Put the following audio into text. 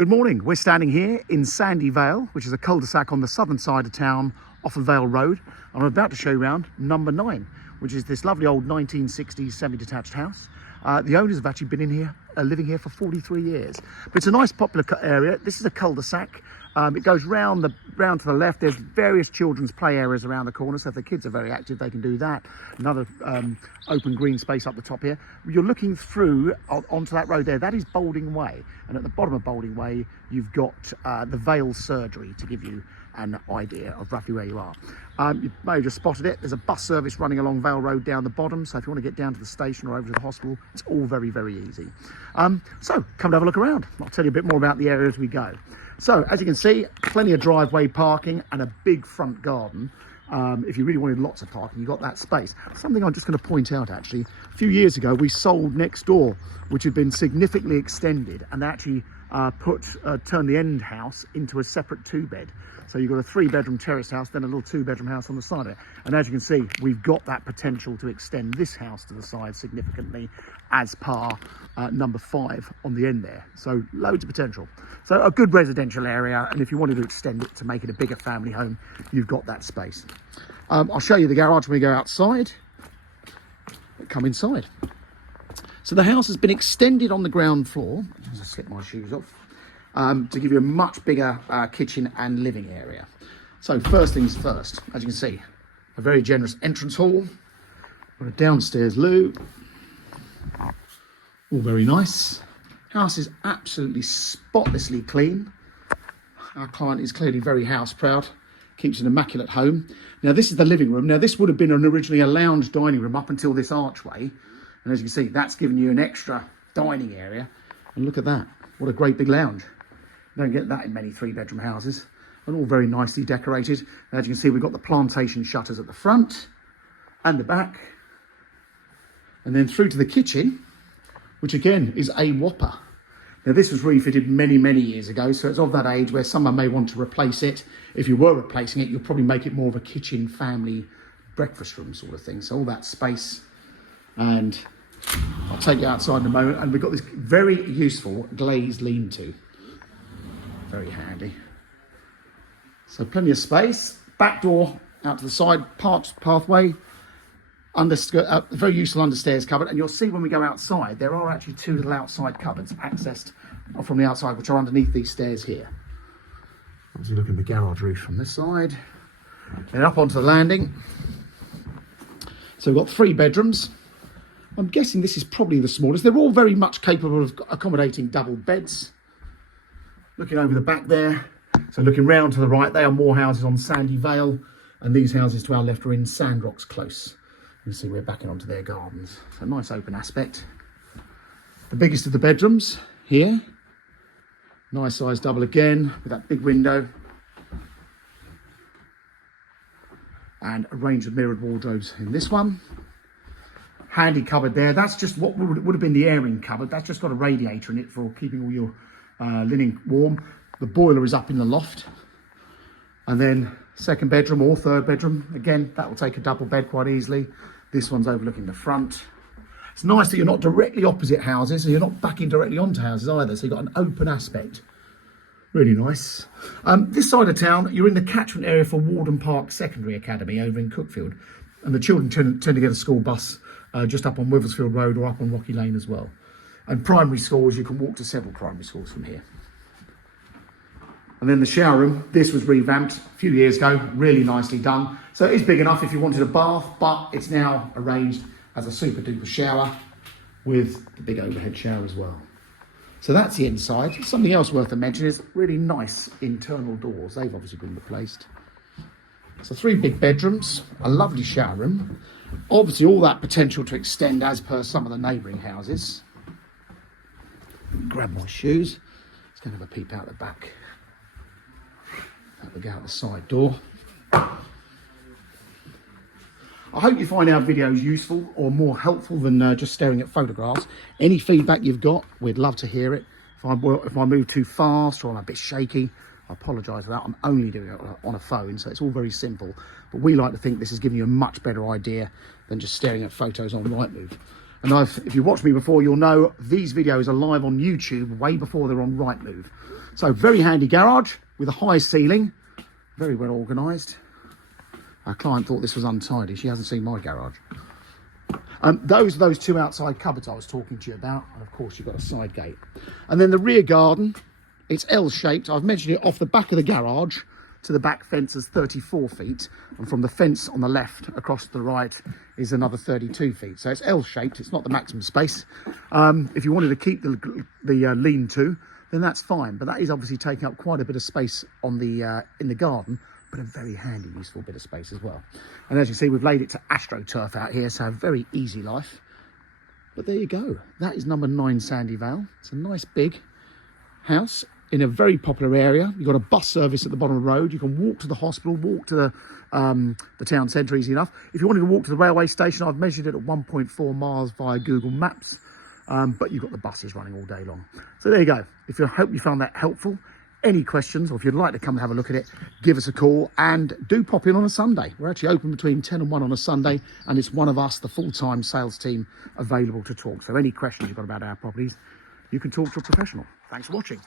Good morning. We're standing here in Sandy Vale, which is a cul-de-sac on the southern side of town off of Vale Road. I'm about to show you around number 9, which is this lovely old 1960s semi-detached house. The owners have actually been in here, living here for 43 years. But it's a nice popular area. This is a cul-de-sac. It goes round to the left. There's various children's play areas around the corner, so if the kids are very active, they can do that. Another open green space up the top here. You're looking through onto that road there. That is Boulding Way, and at the bottom of Boulding Way, you've got the Vale surgery to give you an idea of roughly where you are. You may have just spotted it. There's a bus service running along Vale Road down the bottom, so if you want to get down to the station or over to the hospital, it's all very, very easy. So come and have a look around. I'll tell you a bit more about the area as we go. So as you can see, plenty of driveway parking and a big front garden. If you really wanted lots of parking, you got that space. Something I'm just going to point out, actually, a few years ago we sold next door, which had been significantly extended, and actually turned the end house into a separate 2-bed. So you've got a 3-bedroom terrace house, then a little 2-bedroom house on the side of it. And as you can see, we've got that potential to extend this house to the side significantly as par number 5 on the end there. So loads of potential. So a good residential area, and if you wanted to extend it to make it a bigger family home, you've got that space. I'll show you the garage when we go outside. Come inside. So the house has been extended on the ground floor. I'll just slip my shoes off. To give you a much bigger kitchen and living area. So first things first, as you can see, a very generous entrance hall, got a downstairs loo, all very nice. House is absolutely spotlessly clean. Our client is clearly very house proud, keeps an immaculate home. Now this is the living room. Now this would have been originally a lounge dining room up until this archway, and as you can see, that's given you an extra dining area. And look at that, what a great big lounge. Don't get that in many 3-bedroom houses, and all very nicely decorated. As you can see, we've got the plantation shutters at the front and the back, and then through to the kitchen, which again is a whopper. Now this was refitted many years ago, so it's of that age where someone may want to replace it. If you were replacing it, you'll probably make it more of a kitchen family breakfast room sort of thing. So all that space, and I'll take you outside in a moment, and we've got this very useful glazed lean-to. Very handy. So plenty of space. Back door out to the side, pathway, very useful understairs cupboard. And you'll see when we go outside, there are actually 2 little outside cupboards accessed from the outside, which are underneath these stairs here. Obviously look at the garage roof from this side. Then up onto the landing. So we've got 3 bedrooms. I'm guessing this is probably the smallest. They're all very much capable of accommodating double beds. Looking over the back there, so looking round to the right, they are more houses on Sandy Vale, and these houses to our left are in Sandrocks Close. You can see we're backing onto their gardens. So nice open aspect. The biggest of the bedrooms here. Nice size double again, with that big window. And a range of mirrored wardrobes in this one. Handy cupboard there. That's just what would have been the airing cupboard. That's just got a radiator in it for keeping all your linen warm. The boiler is up in the loft, and then 2nd bedroom or 3rd bedroom, again that will take a double bed quite easily. This one's overlooking the front. It's nice that you're not directly opposite houses, and you're not backing directly onto houses either, so you've got an open aspect. Really nice. This side of town, you're in the catchment area for Warden Park Secondary Academy over in Cookfield, and the children tend to get a school bus just up on Withersfield Road or up on Rocky Lane as well. And primary schools, you can walk to several primary schools from here. And then the shower room, this was revamped a few years ago, really nicely done. So it is big enough if you wanted a bath, but it's now arranged as a super duper shower with the big overhead shower as well. So that's the inside. Something else worth a mention is really nice internal doors. They've obviously been replaced. So 3 big bedrooms, a lovely shower room. Obviously all that potential to extend as per some of the neighbouring houses. Grab my shoes. Let's go and have a peep out the back. We go out the side door. I hope you find our videos useful or more helpful than just staring at photographs. Any feedback you've got, we'd love to hear it. If I move too fast or I'm a bit shaky, I apologise for that. I'm only doing it on a phone, so it's all very simple. But we like to think this is giving you a much better idea than just staring at photos on Rightmove. And if you watched me before, you'll know these videos are live on YouTube way before they're on Rightmove. So very handy garage with a high ceiling, very well organised. Our client thought this was untidy. She hasn't seen my garage. Those two outside cupboards I was talking to you about, and of course you've got a side gate. And then the rear garden, it's L-shaped. I've measured it off the back of the garage to the back fence is 34 feet, and from the fence on the left across to the right is another 32 feet. So it's L-shaped, it's not the maximum space. If you wanted to keep the lean-to, then that's fine, but that is obviously taking up quite a bit of space on the in the garden, but a very handy, useful bit of space as well. And as you see, we've laid it to AstroTurf out here, so a very easy life. But there you go, that is number 9 Sandy Vale. It's a nice big house in a very popular area. You've got a bus service at the bottom of the road. You can walk to the hospital, walk to the town centre easy enough. If you wanted to walk to the railway station, I've measured it at 1.4 miles via Google Maps, but you've got the buses running all day long. So there you go. I hope you found that helpful. Any questions, or if you'd like to come and have a look at it, give us a call, and do pop in on a Sunday. We're actually open between 10 and 1 on a Sunday, and it's one of us, the full-time sales team, available to talk. So any questions you've got about our properties, you can talk to a professional. Thanks for watching.